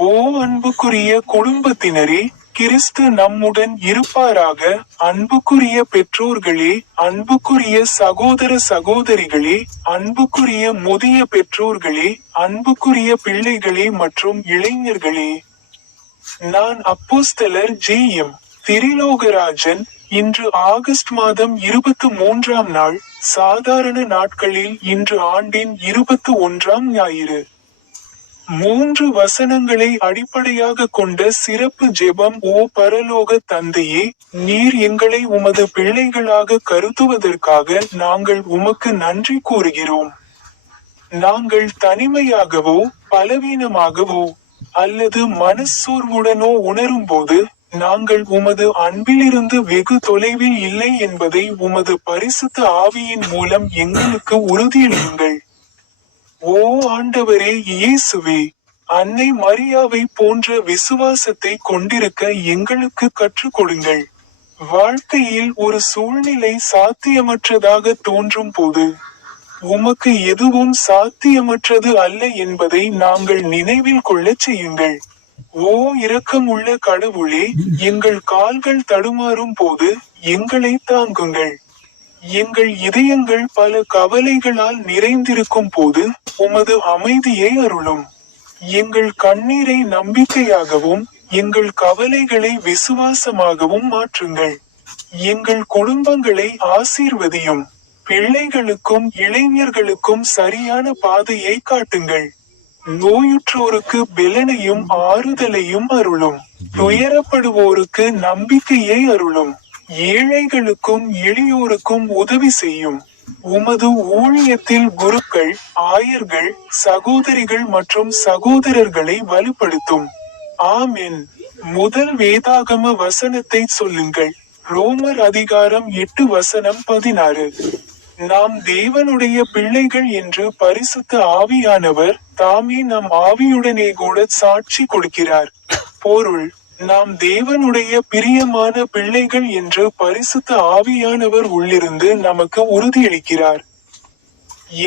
ஓ அன்புக்குரிய குடும்பத்தினரே, கிறிஸ்து நம்முடன் இருப்பாராக. அன்புக்குரிய பெற்றோர்களே, அன்புக்குரிய சகோதர சகோதரிகளே, அன்புக்குரிய முதிய பெற்றோர்களே, அன்புக்குரிய பிள்ளைகளே மற்றும் இளைஞர்களே, நான் அப்போஸ்தலர் ஜே.எம். திரிலோகராஜன். இன்று ஆகஸ்ட் மாதம் 23ஆம் நாள், சாதாரண நாட்களில் இன்று ஆண்டின் 21ஆம் ஞாயிறு. 3 வசனங்களை அடிப்படையாக கொண்ட சிறப்பு ஜெபம். ஓ பரலோக தந்தையே, நீர் எங்களை உமது பிள்ளைகளாக கருதுவதற்காக நாங்கள் உமக்கு நன்றி கூறுகிறோம். நாங்கள் தனிமையாகவோ, பலவீனமாகவோ, அல்லது மனச்சோர்வுடனோ உணரும்போது, நாங்கள் உமது அன்பிலிருந்து வெகு தொலைவில் இல்லை என்பதை உமது பரிசுத்த ஆவியின் மூலம் எங்களுக்கு உறுதியளியுங்கள். ஓ ஆண்டவரே இயேசுவே, அன்னை மரியாவை போன்ற விசுவாசத்தை கொண்டிருக்க எங்களுக்கு கற்றுக் கொடுங்கள். வாழ்க்கையில் ஒரு சூழ்நிலை சாத்தியமற்றதாக தோன்றும் போது, உமக்கு எதுவும் சாத்தியமற்றது அல்ல என்பதை நாங்கள் நினைவில் கொள்ளச் செய்யுங்கள். ஓ இரக்கமுள்ள கடவுளே, எங்கள் கால்கள் தடுமாறும் போது எங்களை தாங்குங்கள். எங்கள் இதயங்கள் பல கவலைகளால் நிறைந்திருக்கும் போது உமது அமைதியை அருளும். எங்கள் கண்ணீரை நம்பிக்கையாகவும், எங்கள் கவலைகளை விசுவாசமாகவும் மாற்றுங்கள். எங்கள் குடும்பங்களை ஆசீர்வதியும். பிள்ளைகளுக்கும் இளைஞர்களுக்கும் சரியான பாதையை காட்டுங்கள். நோயுற்றோருக்கு பெலனையும் ஆறுதலையும் அருளும். துயரப்படுவோருக்கு நம்பிக்கையை அருளும். ஏழைகளுக்கும் எளியோருக்கும் உதவி செய்யும். உமது ஊழியத்தில் குருக்கள், ஆயர்கள், சகோதரிகள் மற்றும் சகோதரர்களை வலுப்படுத்தும். ஆமென். முதல் வேதாகம வசனத்தை சொல்லுங்கள். ரோமர் அதிகாரம் 8 வசனம் 16. நாம் தேவனுடைய பிள்ளைகள் என்று பரிசுத்த ஆவியானவர் தாமே நம் ஆவியுடனே கூட சாட்சி கொடுக்கிறார். பொருள்: நாம் தேவனுடைய பிரியமான பிள்ளைகள் என்று பரிசுத்த ஆவியானவர் உள்ளிருந்து நமக்கு உறுதியளிக்கிறார்.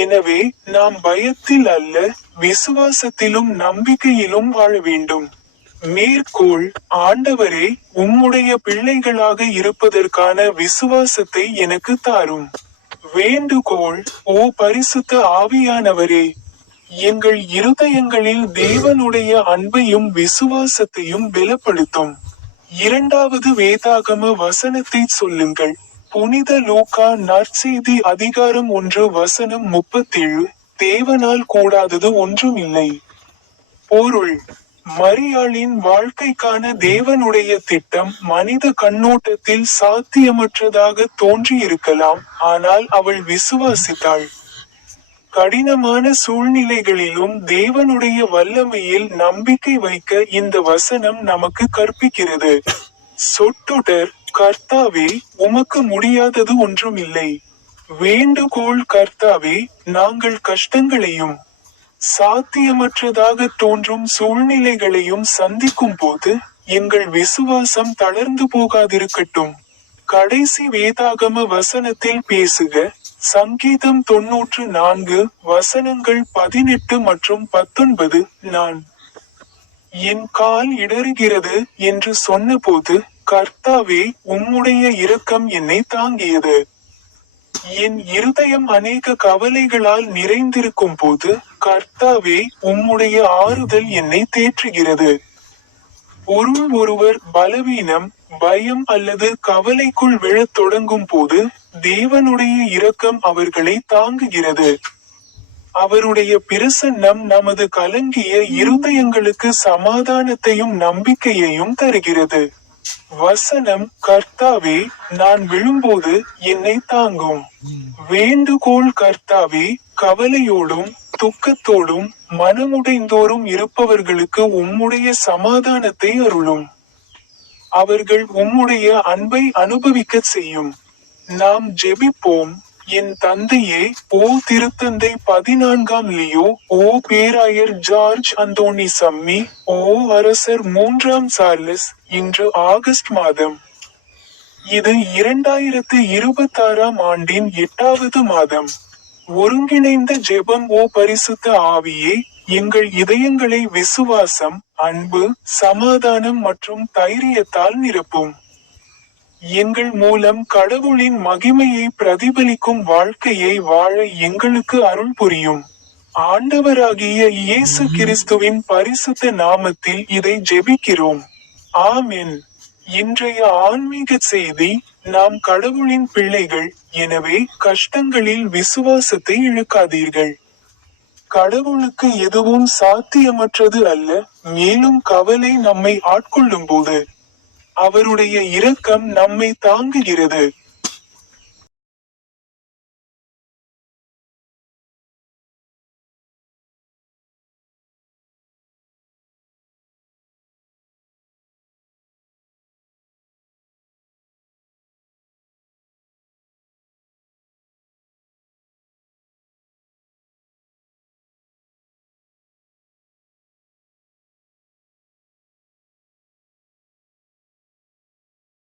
எனவே நாம் பயத்தில் அல்ல, விசுவாசத்திலும் நம்பிக்கையிலும் வாழ வேண்டும். மேற்கோள்: ஆண்டவரே, உம்முடைய பிள்ளைகளாக இருப்பதற்கான விசுவாசத்தை எனக்கு தாரும். வேண்டுகோள்: ஓ பரிசுத்த ஆவியானவரே, எங்கள் இருதயங்களில் தேவனுடைய அன்பையும் விசுவாசத்தையும் பலப்படுத்தும். இரண்டாவது வேதாகம வசனத்தை சொல்லுங்கள். புனித லூக்கா நற்செய்தி அதிகாரம் 1 வசனம் 37. தேவனால் கூடாதது ஒன்றும் இல்லை. பொருள்: மரியாளின் வாழ்க்கைக்கான தேவனுடைய திட்டம் மனித கண்ணோட்டத்தில் சாத்தியமற்றதாக தோன்றியிருக்கலாம், ஆனால் அவள் விசுவாசித்தாள். கடினமான சூழ்நிலைகளிலும் தேவனுடைய வல்லமையில் நம்பிக்கை வைக்க இந்த வசனம் நமக்கு கற்பிக்கிறது. சொற்றொடர்: கர்த்தாவே, உமக்கு முடியாதது ஒன்றும் இல்லை. வேண்டுகோள்: கர்த்தாவே, நாங்கள் கஷ்டங்களையும் சாத்தியமற்றதாக தோன்றும் சூழ்நிலைகளையும் சந்திக்கும் போது எங்கள் விசுவாசம் தளர்ந்து போகாதிருக்கட்டும். கடைசி வேதாகம வசனத்தில் பேசுக. சங்கீதம் 94 வசனங்கள் 18 மற்றும் 19. நான் என் கால் இடறுகிறது என்று சொன்னபோது, கர்த்தாவே, உம்முடைய இரக்கம் என்னை தாங்கியது. என் இருதயம் அநேக கவலைகளால் நிறைந்திருக்கும் போது, கர்த்தாவே, உம்முடைய ஆறுதல் என்னை தேற்றுகிறது. ஒருவர் பலவீனம், பயம் அல்லது கவலைக்குள் விழத் தொடங்கும் போது தேவனுடைய இரக்கம் அவர்களை தாங்குகிறது. அவருடைய பிரசன்னம் நமது கலங்கிய இருதயங்களுக்கு சமாதானத்தையும் நம்பிக்கையையும் தருகிறது. வசனம்: கர்த்தாவே, நான் விழும்போது என்னை தாங்கும். வேண்டுகோள்: கர்த்தாவே, கவலையோடும் துக்கத்தோடும் மனமுடைந்தோரும் இருப்பவர்களுக்கு உம்முடைய சமாதானத்தை அருளும். அவர்கள் உம்முடைய அன்பை அனுபவிக்கச் செய்யும். நாம் ஜெபிப்போம். என் தந்தையே, ஓ திருத்தந்தை 14ஆம் லியோ, ஓ பேராயர் ஜார்ஜ் அந்தோனி சம்மி, ஓ அரசர் 3ஆம் சார்லஸ், இன்று ஆகஸ்ட் மாதம். இது 2026ஆம் ஆண்டின் 8வது மாதம். ஒருங்கிணைந்த ஜெபம். ஓ பரிசுத்த ஆவியே, எங்கள் இதயங்களை விசுவாசம், அன்பு, சமாதானம் மற்றும் தைரியத்தால் நிரப்பும். எங்கள் மூலம் கடவுளின் மகிமையை பிரதிபலிக்கும் வாழ்க்கையை வாழ எங்களுக்கு அருள் புரியும். ஆண்டவராகிய இயேசு கிறிஸ்துவின் பரிசுத்த நாமத்தில் இதை ஜெபிக்கிறோம். ஆமென். இன்றைய ஆன்மீக செய்தி: நாம் கடவுளின் பிள்ளைகள், எனவே கஷ்டங்களில் விசுவாசத்தை இழக்காதீர்கள். கடவுளுக்கு எதுவும் சாத்தியமற்றது அல்ல, மேலும் கவலை நம்மை ஆட்கொள்ளும்போது அவருடைய இரக்கம் நம்மை தாங்குகிறது.